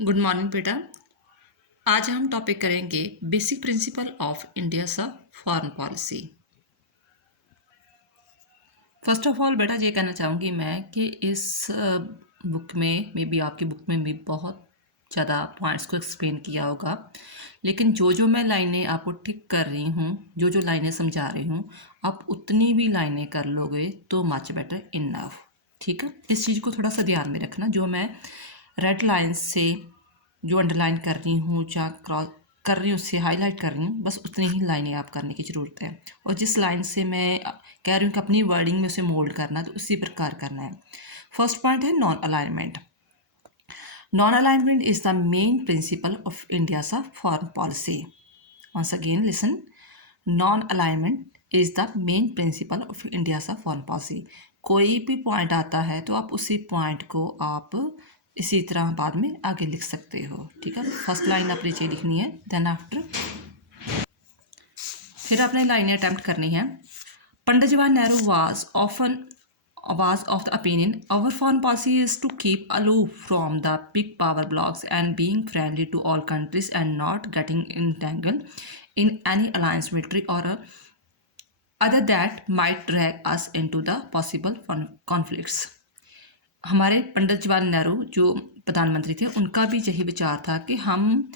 Good morning बेटा। आज हम टॉपिक करेंगे basic principle of India's foreign policy. First of all बेटा ये कहना चाहूँगी मैं कि इस बुक में मे बी आपकी बुक में भी बहुत ज़्यादा पॉइंट्स को एक्सप्लेन किया होगा, लेकिन जो जो मैं लाइनें आपको टिक कर रही हूँ, जो जो लाइनें समझा रही हूँ, आप उतनी भी लाइनें कर लोगे तो मच बेटर इनफ। ठीक है, इस चीज़ को थोड़ा सा ध्यान में रखना। जो मैं रेड लाइन से जो अंडरलाइन कर रही हूँ या क्रॉस कर रही हूँ, उससे हाईलाइट कर रही हूँ, बस उतनी ही लाइनें आप करने की ज़रूरत है। और जिस लाइन से मैं कह रही हूँ कि अपनी वर्डिंग में उसे मोल्ड करना, तो उसी प्रकार करना है। फर्स्ट पॉइंट है non alignment. Non alignment is the main principle of India's foreign policy. Once again listen, non alignment is the main principle of India's foreign policy. कोई भी पॉइंट आता है तो आप उसी पॉइंट को आप इसी तरह बाद में आगे लिख सकते हो। ठीक है, फर्स्ट लाइन आपने ये लिखनी है, देन आफ्टर फिर आपने लाइनें अटैम्प्ट करनी है। Pandit Jawahar Nehru was of the opinion our foreign policy is to keep aloof from the big power blocks and being friendly to all countries and not getting entangled in any alliance military or other that might drag us into the possible conflicts। हमारे पंडित जवाहर नेहरू जो प्रधानमंत्री थे, उनका भी यही विचार था कि हम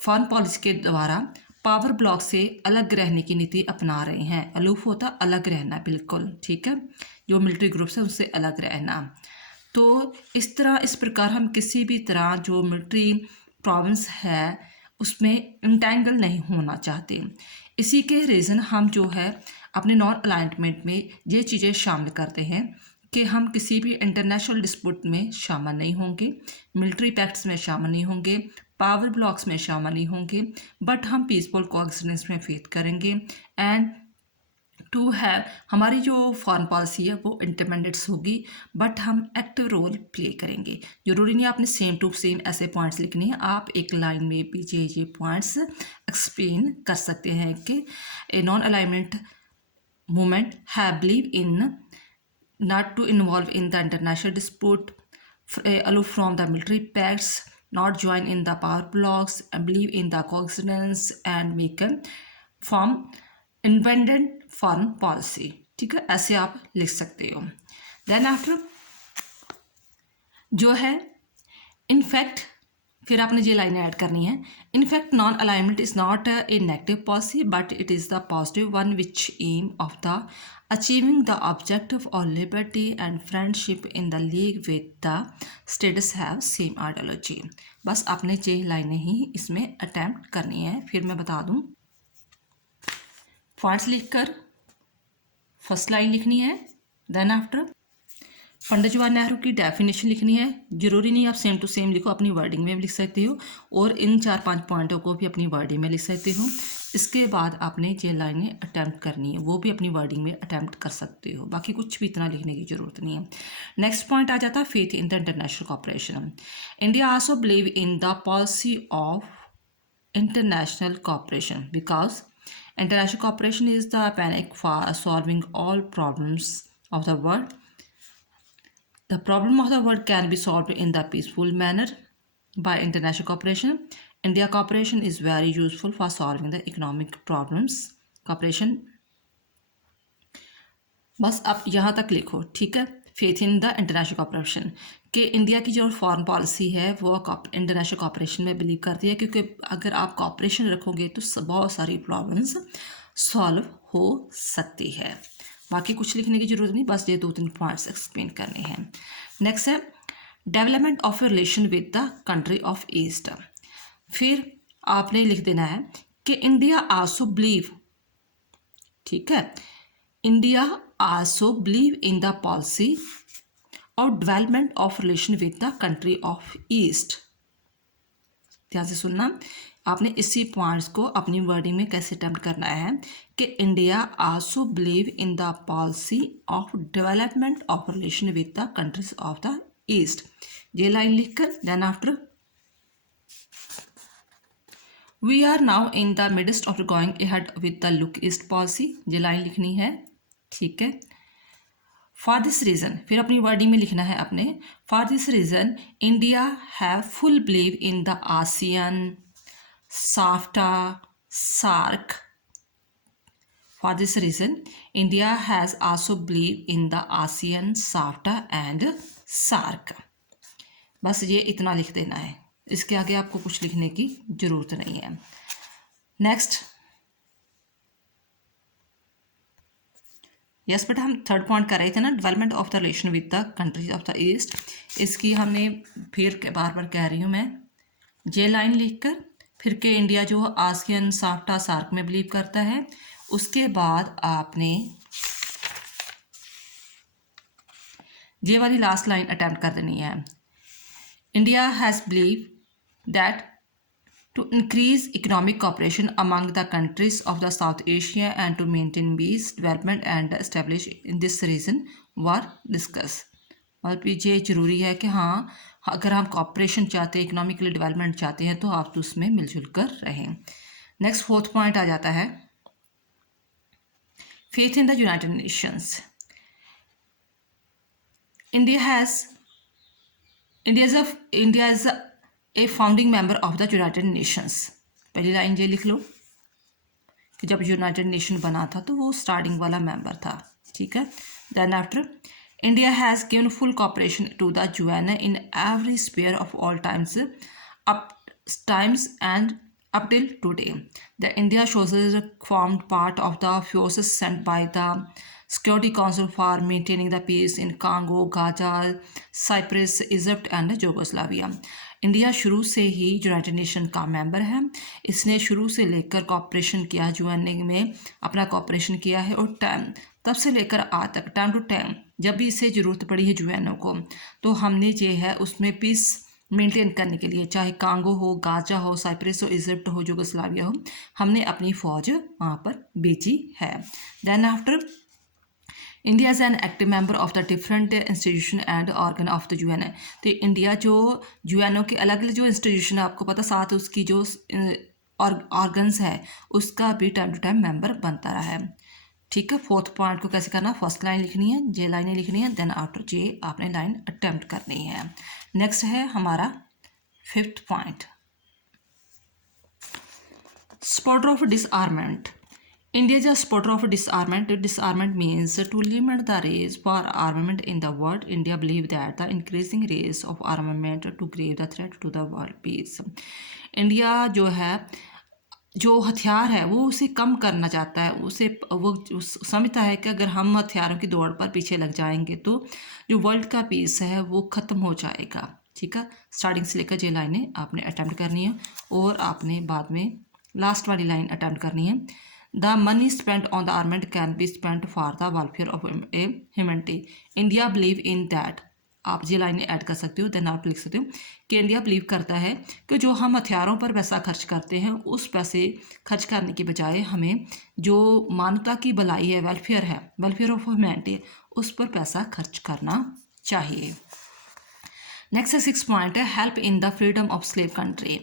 फॉरेन पॉलिसी के द्वारा पावर ब्लॉक से अलग रहने की नीति अपना रहे हैं। अलूफ होता अलग रहना, बिल्कुल ठीक है, जो मिलिट्री ग्रुप है उससे अलग रहना। तो इस प्रकार हम किसी भी तरह जो मिलिट्री प्रोविंस है उसमें इंटेंगल नहीं होना चाहते। इसी के रीज़न हम जो है अपने नॉन अलाइनमेंट में ये चीज़ें शामिल करते हैं कि हम किसी भी इंटरनेशनल डिस्प्यूट में शामिल नहीं होंगे, मिलिट्री पैक्ट्स में शामिल नहीं होंगे, पावर ब्लॉक्स में शामिल नहीं होंगे, बट हम पीसफुल कोएक्सिस्टेंस में फेथ करेंगे। एंड टू है हमारी जो फॉरेन पॉलिसी है वो इंडिपेंडेंस होगी, बट हम एक्टिव रोल प्ले करेंगे। जरूरी नहीं आपने सेम टू सेम ऐसे पॉइंट्स लिखने हैं, आप एक लाइन में भी ये पॉइंट्स एक्सप्लेन कर सकते हैं कि ए नॉन अलाइनमेंट मूवमेंट है believe in not to involve in the international dispute, aloof from the military pacts, not join in the power blocks, and believe in the coexistence and make a form independent foreign policy। ठीक है, ऐसे आप लिख सकते हो। Then after जो है in fact, फिर आपने ये लाइनें ऐड करनी है। In fact non alignment is not a negative policy but it is the positive one which aim of the achieving the objective of liberty and friendship in the league with the states have same ideology. बस आपने ये लाइनें ही इसमें attempt करनी है। फिर मैं बता दूँ, पॉइंट्स लिखकर फर्स्ट लाइन लिखनी है, देन आफ्टर पंडित जवाहर नेहरू की डेफिनेशन लिखनी है। जरूरी नहीं आप सेम टू सेम लिखो, अपनी वर्डिंग में भी लिख सकते हो और इन 4-5 पॉइंटों को भी अपनी वर्डिंग में लिख सकते हो। इसके बाद आपने ये लाइनें अटैम्प्ट करनी है, वो भी अपनी वर्डिंग में अटैम्प्ट कर सकते हो, बाकी कुछ भी इतना लिखने की जरूरत नहीं है। नेक्स्ट पॉइंट आ जाता है faith in the international cooperation. India also believe in the policy of international cooperation because international cooperation is the panic for solving all problems of the world. The problem of the world can be solved in the peaceful manner by international cooperation. India cooperation is very useful for solving the economic problems. Cooperation बस आप यहाँ तक लिखो, ठीक है। Faith in the international cooperation कि India की जो फॉरेन पॉलिसी है वो इंटरनेशनल कॉपरेशन में बिलीव करती है, क्योंकि अगर आप कॉपरेशन रखोगे तो बहुत सारी प्रॉब्लम्स सॉल्व हो सकती है। बाकी कुछ लिखने की जरूरत नहीं, बस ये 2-3 पॉइंट्स एक्सप्लेन करने हैं। नेक्स्ट है development of relation with the country of east. फिर आपने लिख देना है कि इंडिया आल्सो बिलीव, ठीक है, India also believe in the policy और development of relation with the country of east. ध्यान से सुनना, आपने इसी पॉइंट्स को अपनी वर्डिंग में कैसे अटेम्प्ट करना है कि India also believe in the policy of development of relation with the countries of the east. ये लाइन लिखकर then after we are now in the midst of going ahead with the look east policy, ये line लिखनी है, ठीक है। For this reason, फिर अपनी wording में लिखना है अपने, for this reason India have full believe in the ASEAN, SAFTA, SAARC. For this reason, India has also believed in the ASEAN, SAFTA and SARC. बस ये इतना लिख देना है, इसके आगे आपको कुछ लिखने की ज़रूरत नहीं है. नेक्स्ट, यस बेटा, हम थर्ड पॉइंट कर रहे थे ना, development of the relation with the countries of the east. इसकी हमने फिर बार बार कह रही हूँ मैं, जे लाइन लिखकर फिर के इंडिया जो आसियान, साफ्टा, सार्क में बिलीव करता है. उसके बाद आपने ये वाली लास्ट लाइन अटेम्प्ट कर देनी है. India has believe that to increase economic cooperation among the countries of the South Asia and to maintain peace, development and establish in this region were discuss. मतलब ये ज़रूरी है कि हाँ, अगर हम कोऑपरेशन चाहते हैं, इकोनॉमिकली डेवलपमेंट चाहते हैं, तो आप तो उसमें मिलजुल कर रहें. नेक्स्ट फोर्थ पॉइंट आ जाता है, faith in the United Nations. India is a founding member of the United Nations. पहली लाइन ये लिख लो कि जब यूनाइटेड नेशन बना था तो वो स्टार्टिंग वाला मेंबर था. ठीक है. Then after, India has given full cooperation to the UN in every sphere of all times and up till today. The India shows formed part of the forces sent by the Security Council for maintaining the peace in Congo, Gaza, Cyprus, Egypt and Yugoslavia. India शुरू से ही United nation का member है. इसने शुरू से लेकर corporation किया, UN में अपना कॉपरेशन किया है, और तब से लेकर आज तक टाइम टू टाइम जब भी इसे ज़रूरत पड़ी है यूएनओ को, तो हमने जो है उसमें पीस मेंटेन करने के लिए, चाहे कांगो हो, गाजा हो, साइप्रस हो, इजिप्ट हो, यूगोस्लाविया हो, हमने अपनी फ़ौज वहाँ पर भेजी है. Then after, India is an active member of the different institution and organ of the UN. तो इंडिया जो यूएनओ के अलग अलग जो इंस्टीट्यूशन है, आपको पता, साथ उसकी जो ऑर्गन्स है उसका भी टाइम टू टाइम मेंबर बनता रहा है. ठीक है. फोर्थ पॉइंट को कैसे करना, फर्स्ट लाइन लिखनी है, जे लाइनें लिखनी है, देन आफ्टर जे आपने लाइन अटेम्प्ट करनी है. नेक्स्ट है हमारा fifth point, supporter of disarmament. India is a supporter of disarmament. Disarmament means to limit the race for armament in the world. India believes that the increasing race of armament to grave the threat to the world peace. India जो है, जो हथियार है वो उसे कम करना चाहता है. उसे वो समझता है कि अगर हम हथियारों की दौड़ पर पीछे लग जाएंगे तो जो वर्ल्ड का पीस है वो ख़त्म हो जाएगा. ठीक है. स्टार्टिंग से लेकर ये लाइनें आपने अटैम्प्ट करनी है, और आपने बाद में लास्ट वाली लाइन अटैम्प्ट करनी है. The money spent on the armament can be spent for the welfare of humanity. India believe in that. आप ये लाइनें ऐड कर सकते हो, देन आप लिख सकते हो कि इंडिया बिलीव करता है कि जो हम हथियारों पर पैसा खर्च करते हैं, उस पैसे खर्च करने की बजाय हमें जो मानवता की भलाई है, वेलफेयर है, वेलफेयर ऑफ ह्यूमैनिटी, उस पर पैसा खर्च करना चाहिए. नेक्स्ट है सिक्स पॉइंट है, help in the freedom of slave country.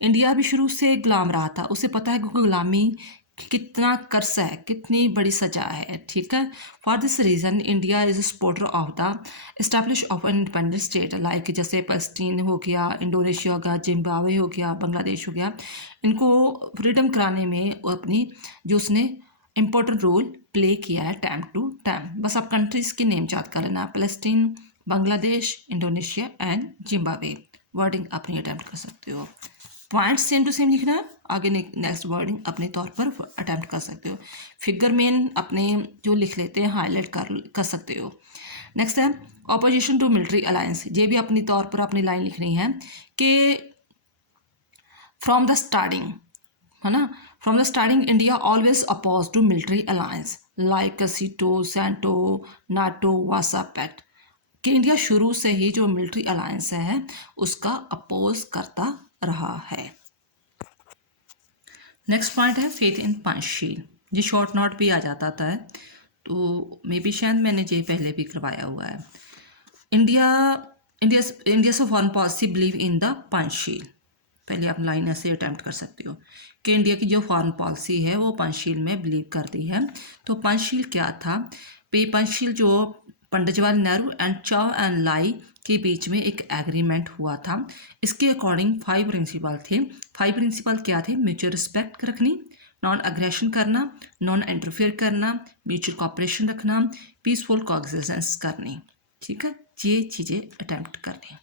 India भी शुरू से गुलाम रहा था. उसे पता है कि गुलामी कितना कर्स है, कितनी बड़ी सजा है. ठीक है. For this reason India is supporter of the establish of an independent state, like जैसे पैलेस्टीन हो गया, इंडोनेशिया हो गया, जिम्बाब्वे हो गया, बांग्लादेश हो गया. इनको फ्रीडम कराने में अपनी जो उसने इम्पोर्टेंट रोल प्ले किया है टाइम टू टाइम. बस आप कंट्रीज़ के नेम याद कर लेना, Palestine, Bangladesh, Indonesia and Zimbabwe. Wording अपनी अटैम्प्ट कर सकते हो. पॉइंट सेम टू सेम लिखना है, आगे नेक्स्ट वर्डिंग अपने तौर पर अटैम्प्ट कर सकते हो. फिगर मेन अपने जो लिख लेते हैं हाईलाइट कर सकते हो. नेक्स्ट है ऑपोजिशन टू मिलिट्री अलायंस. ये भी अपनी तौर पर अपनी लाइन लिखनी है कि फ्रॉम द स्टार्टिंग, है ना, from the starting India always oppose to military alliance like SEATO, CENTO, NATO, Warsaw pact. कि इंडिया शुरू से ही जो मिलिट्री अलायंस है उसका अपोज करता रहा है. नेक्स्ट पॉइंट है फेथ इन पंचशील. ये शॉर्ट नोट भी आ जाता था, तो मे बी शायद मैंने ये पहले भी करवाया हुआ है. India foreign policy believe in the Panchsheel. पहले आप लाइन ऐसे अटैम्प्ट कर सकते हो कि इंडिया की जो फॉरेन पॉलिसी है वो पंचशील में बिलीव करती है। तो पंचशील क्या था? पंचशील जो Pandit Jawaharlal Nehru and Chou En Lai के बीच में एक एग्रीमेंट हुआ था। इसके अकॉर्डिंग 5 प्रिंसिपल थे। 5 प्रिंसिपल क्या थे? म्यूचुअल रिस्पेक्ट रखनी, नॉन अग्रेशन करना, नॉन इंटरफेयर करना, म्यूचुअल कॉपरेशन रखना, पीसफुल कोएग्जिस्टेंस करनी। ठीक है, ये चीज़ें अटैम्प्ट करनी।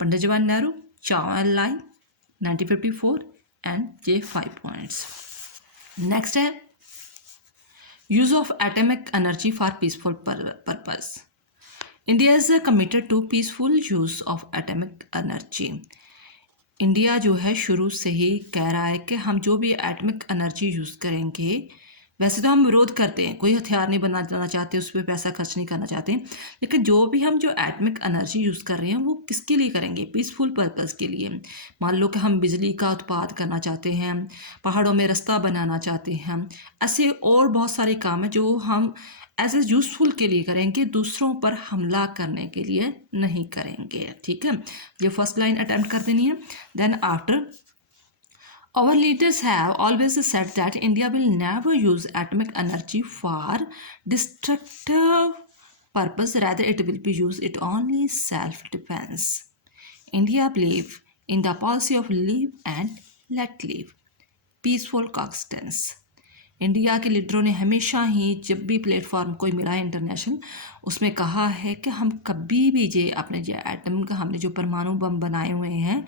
Pandit Jawaharlal Nehru, Chou En Lai, 1954 and ये 5 पॉइंट्स। नेक्स्ट है use of atomic energy for peaceful purpose. India is committed to peaceful use of atomic energy. India जो है शुरू से ही कह रहा है कि हम जो भी एटॉमिक एनर्जी यूज़ करेंगे, वैसे तो हम विरोध करते हैं, कोई हथियार नहीं बनाना चाहते, उस पर पैसा खर्च नहीं करना चाहते, लेकिन जो भी हम जो एटॉमिक एनर्जी यूज़ कर रहे हैं वो किसके लिए करेंगे? पीसफुल पर्पस के लिए। मान लो कि हम बिजली का उत्पाद करना चाहते हैं, पहाड़ों में रास्ता बनाना चाहते हैं, ऐसे और बहुत सारे काम हैं जो हम एज ए यूज़फुल के लिए करेंगे, दूसरों पर हमला करने के लिए नहीं करेंगे। ठीक है, ये फर्स्ट लाइन अटैम्प्ट कर देनी है। Then after, our leaders have always said that India will never use atomic energy for destructive purpose, rather it will be used it only self-defense. India believe in the policy of live and let live, peaceful coexistence. India के लीडरों ने हमेशा ही जब भी platform कोई मिला है international, उसमें कहा है कि हम कभी भी जे अपने जो एटम का हमने जो परमाणु बम बनाए हुए हैं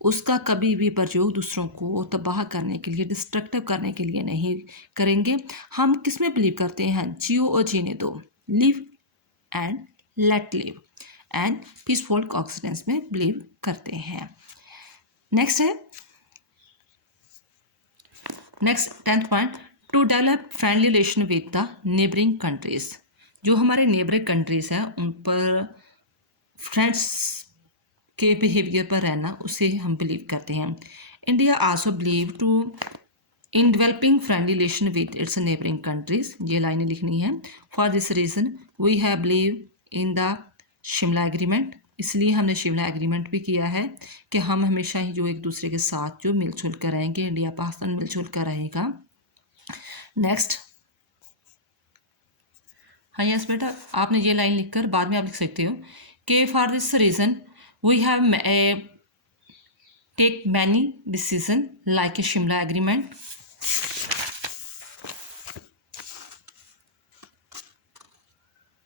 उसका कभी भी प्रयोग दूसरों को तबाह करने के लिए, डिस्ट्रक्टिव करने के लिए नहीं करेंगे। हम किस में बिलीव करते हैं? जियो और जीने दो, live and let live and peaceful coexistence में बिलीव करते हैं। नेक्स्ट है, next 10th point, to develop friendly relation with the neighbouring countries. जो हमारे नेबरिंग कंट्रीज़ हैं उन पर फ्रेंड्स के बिहेवियर पर रहना, उसे हम बिलीव करते हैं। India also believe to in developing friendly relation with its neighbouring countries. ये लाइनें लिखनी है। For this reason we have believe in the Shimla agreement. इसलिए हमने शिमला एग्रीमेंट भी किया है कि हम हमेशा ही जो एक दूसरे के साथ जो मिलजुल कर रहेंगे, इंडिया पाकिस्तान मिलजुल कर रहेगा। नेक्स्ट, हाँ यस बेटा, आपने ये लाइन लिखकर बाद में आप लिख सकते हो कि for this reason we have take many decision like a Shimla agreement,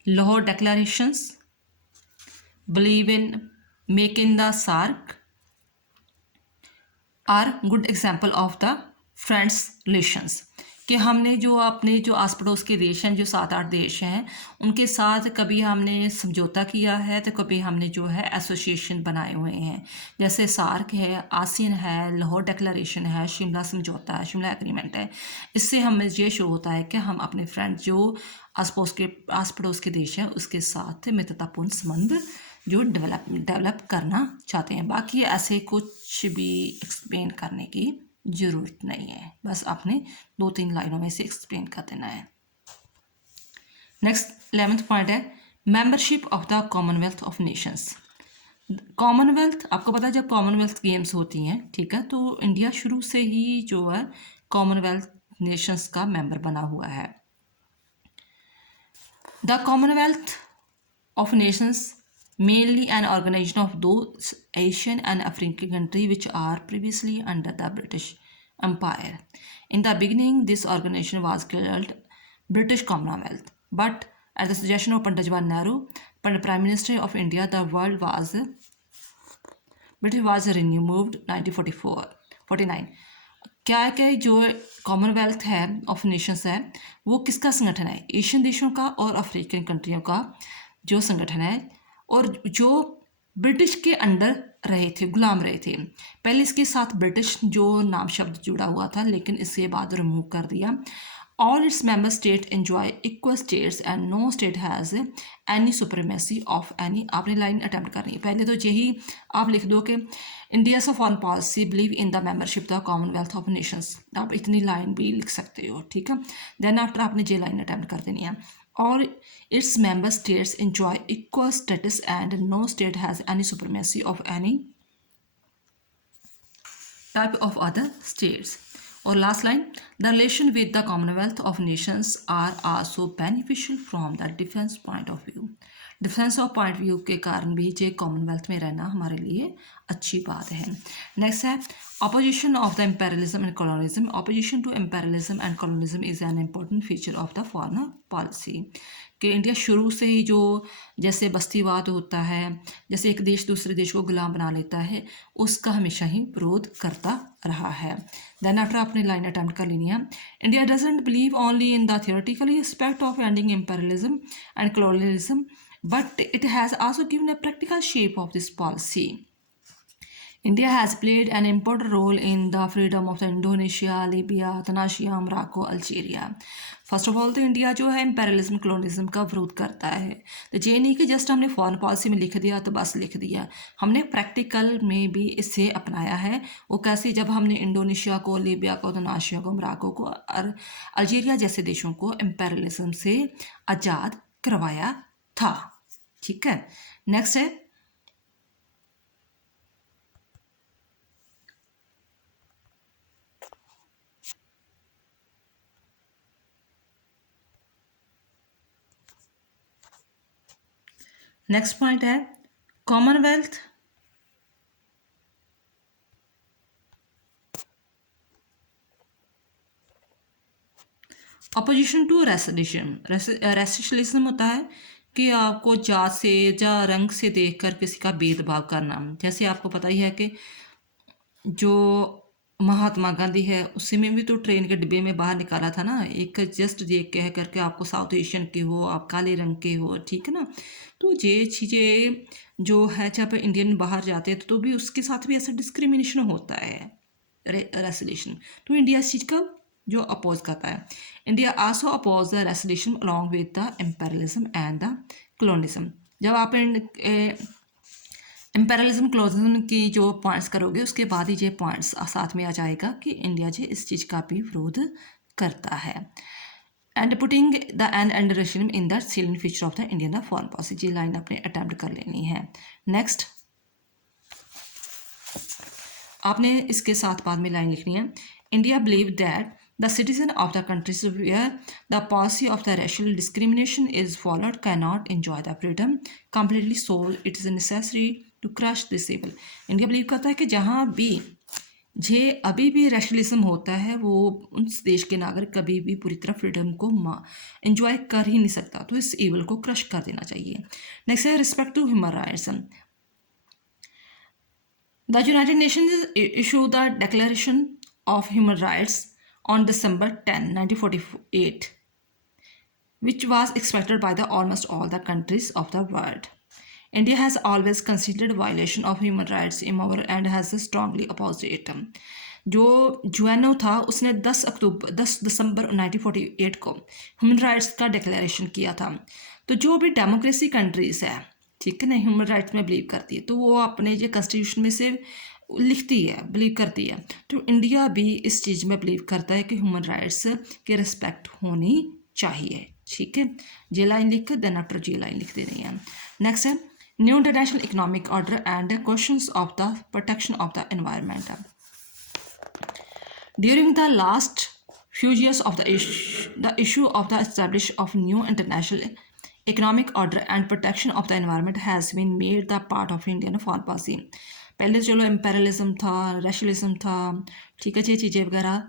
Lahore declarations, believe in make in the SAARC are good example of the friends relations. कि हमने जो अपने जो आस पड़ोस के देश हैं, जो 7-8 देश हैं, उनके साथ कभी हमने समझौता किया है तो कभी हमने जो है एसोसिएशन बनाए हुए हैं। जैसे सार्क है, आसियान है, लाहौर डिक्लेरेशन है, शिमला समझौता है, शिमला एग्रीमेंट है। इससे हमें ये शो होता है कि हम अपने फ्रेंड जो आस पड़ोस के देश हैं उसके साथ मित्रतापूर्ण संबंध जो डेवलप करना चाहते हैं। बाकी ऐसे कुछ भी एक्सप्लेन करने की ज़रूरत नहीं है, बस आपने 2-3 लाइनों में से एक्सप्लेन कर देना है। नेक्स्ट 11th पॉइंट है membership of the Commonwealth of Nations. Commonwealth, आपको पता है जब कॉमनवेल्थ गेम्स होती हैं, ठीक है, तो इंडिया शुरू से ही जो है कॉमनवेल्थ नेशंस का मेंबर बना हुआ है। The Commonwealth of Nations mainly an organization of those Asian and African countries which are previously under the British Empire. In the beginning, this organization was called British Commonwealth, but at the suggestion of Pandit Jawaharlal Nehru, Prime Minister of India, the world was British was removed 1949. क्या है कि जो Commonwealth है of Nations है वो किसका संगठन है? एशियन देशों का और अफ्रीकन कंट्रियों का जो संगठन है, और जो ब्रिटिश के अंडर रहे थे, गुलाम रहे थे। पहले इसके साथ ब्रिटिश जो नाम शब्द जुड़ा हुआ था, लेकिन इसके बाद रिमूव कर दिया। All its member state enjoy equal states and no state has any supremacy of any. आपने लाइन अटैम्प्ट करनी है। पहले तो यही आप लिख दो कि India of foreign policy believe in the membership the Commonwealth of Nations. आप इतनी लाइन भी लिख सकते हो, ठीक है। देन आफ्टर आपने ये लाइन अटैम्प्ट कर देनी है। All its member states enjoy equal status and no state has any supremacy of any type of other states. Or last line, the relation with the Commonwealth of Nations are also beneficial from the defense point of view. Defence of point view के कारण भी ये Commonwealth में रहना हमारे लिए अच्छी बात है. नेक्स्ट है opposition of the imperialism and colonialism. Opposition to imperialism and colonialism is an important feature of the foreign policy. कि इंडिया शुरू से ही जो जैसे बस्तीवाद होता है, जैसे एक देश दूसरे देश को गुलाम बना लेता है, उसका हमेशा ही विरोध करता रहा है. देन आफ्टर अपनी लाइन अटैम्प्ट कर लेनी है. India doesn't believe only in the theoretically aspect of ending imperialism and colonialism, but it has also given a practical shape of this policy. India has played an important role in the freedom of the Indonesia, Libya, Tunisia, Morocco, Algeria. First of all तो India जो है imperialism कलोनिज्म का विरोध करता है. तो ये नहीं कि जस्ट हमने फॉरेन पॉलिसी में लिख दिया तो बस लिख दिया, हमने प्रैक्टिकल में भी इसे अपनाया है. वो कैसे, जब हमने इंडोनेशिया को, लीबिया को, तुनाशिया को, मोरक्को को और अल्जीरिया जैसे देशों को इम्पेरियलिज्म से आज़ाद करवाया था. ठीक है. नेक्स्ट है नेक्स्ट पॉइंट है कॉमनवेल्थ अपोजिशन टू रेसिडिज्म. रेसिशलिज्म होता है कि आपको जात से या रंग से देखकर किसी का भेदभाव करना. जैसे आपको पता ही है कि जो महात्मा गांधी है उसी में भी तो ट्रेन के डिब्बे में बाहर निकाला था ना, एक जस्ट ये कह करके आपको साउथ एशियन के हो, आप काले रंग के हो, ठीक है ना. तो ये चीज़ें जो है, जब इंडियन बाहर जाते हैं तो भी उसके साथ भी ऐसा डिस्क्रिमिनेशन होता है, रेसिलेशन. तो इंडिया इस चीज़ का जो अपोज करता है. India also oppose the racialism along with the imperialism and the colonialism. जब आप इम्पेरियलिज्म कलोनिज्म की जो पॉइंट्स करोगे उसके बाद ही ये पॉइंट्स साथ में आ जाएगा कि इंडिया जो इस चीज़ का भी विरोध करता है. And putting the end regime in the ceiling feature of the Indian foreign policy. ये लाइन अपने अटैम्प्ट कर लेनी है. नेक्स्ट आपने इसके साथ बाद में लाइन लिखनी है. India believe that the citizen of the countries where the policy of the racial discrimination is followed cannot enjoy the freedom completely, so it is necessary to crush this evil. India believe करता है कि जहाँ भी जे अभी भी रेशलिज्म होता है वो उस देश के नागरिक कभी भी पूरी तरह फ्रीडम को एंजॉय कर ही नहीं सकता, तो इस ईवल को क्रश कर देना चाहिए. नेक्स्ट है respect to human rights. The United Nations issue the declaration of human rights on December 10, 1948, which was accepted by almost all the countries of the world. India has always considered violation of human rights immoral and has strongly opposed it. जो UNO था उसने 10 दिसंबर 1948 को human rights का declaration किया था. तो जो भी डेमोक्रेसी कंट्रीज़ है, ठीक है ना, ह्यूमन राइट्स में बिलीव करती है, तो वो अपने जो कॉन्स्टिट्यूशन में से लिखती है, बिलीव करती है. तो इंडिया भी इस चीज़ में बिलीव करता है कि ह्यूमन राइट्स के रिस्पेक्ट होनी चाहिए. ठीक है. जे लाइन लिख देन आफ्टर जे लाइन लिख देनी है. नेक्स्ट है new international economic order and questions of the protection of the environment. During the last few years of the issue of the establishment of new international economic order and protection of the environment has been made the part of Indian foreign policy. पहले चलो imperialism था, रेशलिज्म था, ठीक है, ये चीज़ें वगैरह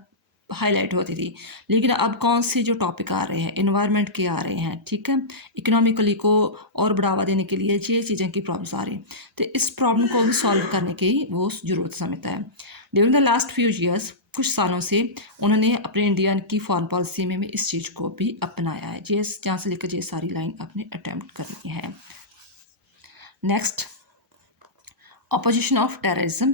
highlight होती थी. लेकिन अब कौन से जो टॉपिक आ रहे हैं, इन्वायरमेंट के आ रहे हैं, ठीक है, इकोनॉमिकली को और बढ़ावा देने के लिए ये चीज़ें की प्रॉब्लम्स आ रही हैं. तो इस प्रॉब्लम को भी सॉल्व करने की वो ज़रूरत समझता है. During the last few years, कुछ सालों से उन्होंने अपने इंडियन की फॉरेन पॉलिसी में इस चीज़ को भी अपनाया है. ये जहाँ से लेकर ये सारी लाइन अपने अटैम्प्ट करनी है. Next opposition of terrorism.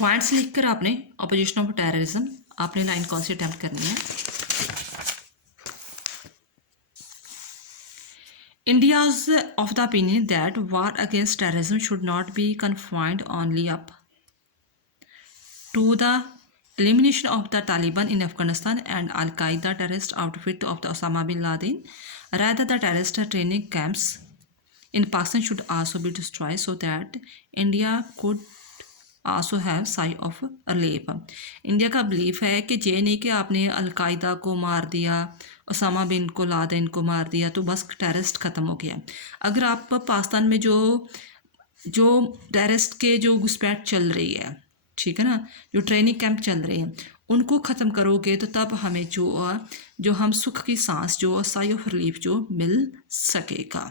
Points लिखकर आपने ऑपोजिशन ऑफ टेररिज्म आपने लाइन कौन सी अटैम्प्ट करनी है. India's of the opinion that war against terrorism should not be confined only up to the elimination of the Taliban in Afghanistan and Al-Qaeda terrorist outfit of the Osama bin Laden. Rather, the terrorist training camps in Pakistan should also be destroyed so that India could also have sight of relief. India का belief है कि ये नहीं कि आपने al Qaeda को मार दिया, ओसामा बिन को लादेन को मार दिया तो बस टेररिस्ट ख़त्म हो गया। अगर आप पाकिस्तान में जो टेररिस्ट के जो घुसपैठ चल रही है, ठीक है ना, जो ट्रेनिंग कैंप चल रहे हैं, उनको ख़त्म करोगे तो तब हमें जो हम सुख की सांस, जो साई ऑफ रिलीफ जो मिल सकेगा।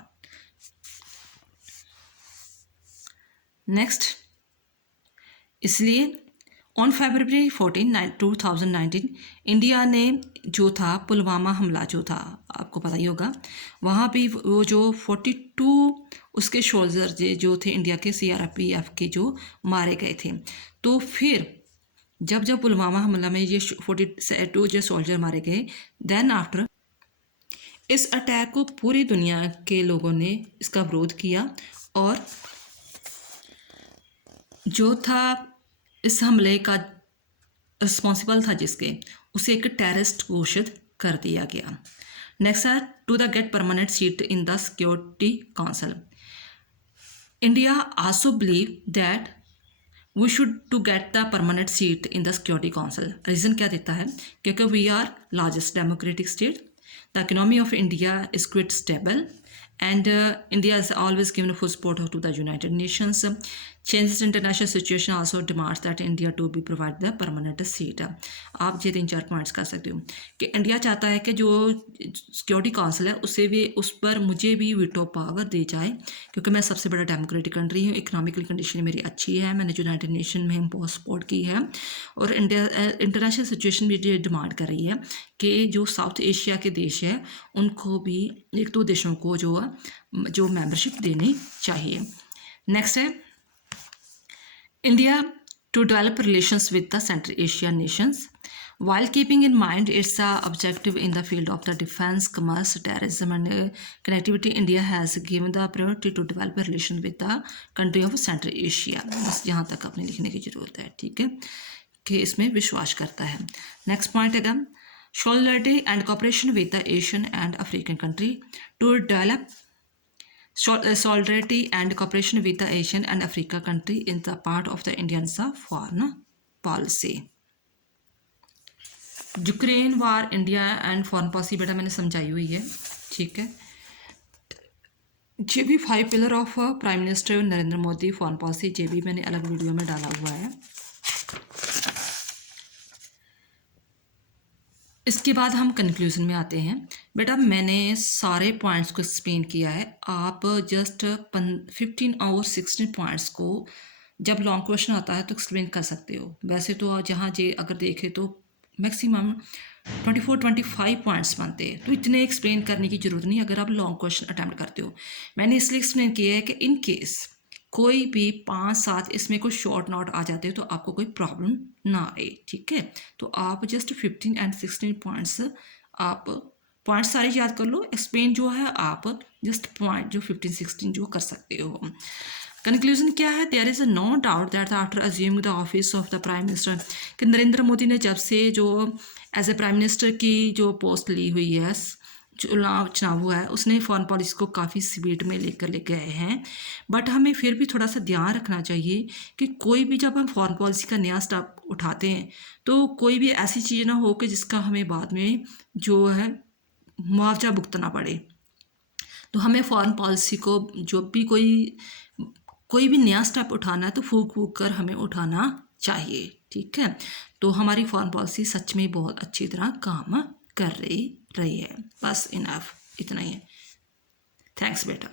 नेक्स्ट, इसलिए ऑन February 14, 2019 इंडिया ने जो था पुलवामा हमला जो था, आपको पता ही होगा, वहाँ भी वो जो 42 उसके सोल्जर जो थे इंडिया के CRPF के जो मारे गए थे। तो फिर जब पुलवामा हमला में ये 42 जो सोल्जर मारे गए, देन आफ्टर इस अटैक को पूरी दुनिया के लोगों ने इसका विरोध किया और जो था इस हमले का रिस्पॉन्सिबल था जिसके, उसे एक टेररिस्ट घोषित कर दिया गया। नेक्स्ट है to the get permanent seat in the Security Council. India also believe that we should to get the permanent seat in the Security Council. Reason क्या देता है? क्योंकि we are largest democratic state, the economy of India is quite stable and India has always given full support to the United Nations. Changes in international situation also demands that India to be provided the permanent seat. आप ये 3-4 points कर सकते हो कि India चाहता है कि जो सिक्योरिटी काउंसिल है उसे भी, उस पर मुझे भी वीटो पावर दी जाए, क्योंकि मैं सबसे बड़ा डेमोक्रेटिक कंट्री हूँ, इकोनॉमिकल कंडीशन मेरी अच्छी है, मैंने यूनाइटेड नेशन में बहुत सपोर्ट की है और इंडिया इंटरनेशनल सिचुएशन भी ये डिमांड कर रही है कि जो साउथ एशिया के देश है उनको भी 1-2 देशों को जो मेंबरशिप देनी चाहिए। नेक्स्ट है India to develop relations with the Central Asian nations while keeping in mind its objective in the field of the defense, commerce, terrorism and connectivity. India has given the priority to develop a relation with the country of Central Asia. बस यहाँ तक अपने लिखने की ज़रूरत है, ठीक है, कि इसमें विश्वास करता है। नेक्स्ट पॉइंट है solidarity and cooperation with the Asian and African country to develop solidarity and cooperation with the Asian and Africa country in the part of the Indian foreign policy. Ukraine war India and foreign policy बेटा मैंने समझाई हुई है, ठीक है। जे भी 5 pillar of prime minister Narendra Modi foreign policy, जे भी मैंने अलग वीडियो में डाला हुआ है। इसके बाद हम कंक्लूजन में आते हैं। बेटा मैंने सारे पॉइंट्स को एक्सप्लेन किया है, आप जस्ट 15 और 16 पॉइंट्स को जब लॉन्ग क्वेश्चन आता है तो एक्सप्लेन कर सकते हो। वैसे तो जहाँ जे अगर देखें तो मैक्सिमम 24-25 पॉइंट्स बनते हैं, तो इतने एक्सप्लेन करने की ज़रूरत नहीं अगर आप लॉन्ग क्वेश्चन अटैम्प्ट करते हो। मैंने इसलिए एक्सप्लेन किया है कि इन केस कोई भी 5-7 इसमें कोई शॉर्ट नोट आ जाते हैं तो आपको कोई प्रॉब्लम ना आए, ठीक है। तो आप जस्ट 15 एंड 16 पॉइंट्स, आप पॉइंट्स सारे याद कर लो, एक्सप्लेन जो है आप जस्ट पॉइंट जो 15-16 जो कर सकते हो। कंक्लूजन क्या है? There is no doubt that after assuming the office of the prime minister, कि नरेंद्र मोदी ने जब से जो एज ए प्राइम मिनिस्टर की जो पोस्ट ली हुई है, चुनाव हुआ है, उसने फॉरेन पॉलिसी को काफ़ी स्पीड में लेकर ले गए हैं। बट हमें फिर भी थोड़ा सा ध्यान रखना चाहिए कि कोई भी जब हम फॉरेन पॉलिसी का नया स्टेप उठाते हैं तो कोई भी ऐसी चीज़ ना हो कि जिसका हमें बाद में जो है मुआवजा भुगतना पड़े। तो हमें फॉरेन पॉलिसी को जो भी कोई भी नया स्टेप उठाना है तो फूक कर हमें उठाना चाहिए, ठीक है। तो हमारी फॉरेन पॉलिसी सच में बहुत अच्छी तरह काम कर रही है। बस इनफ, इतना ही है। थैंक्स बेटा।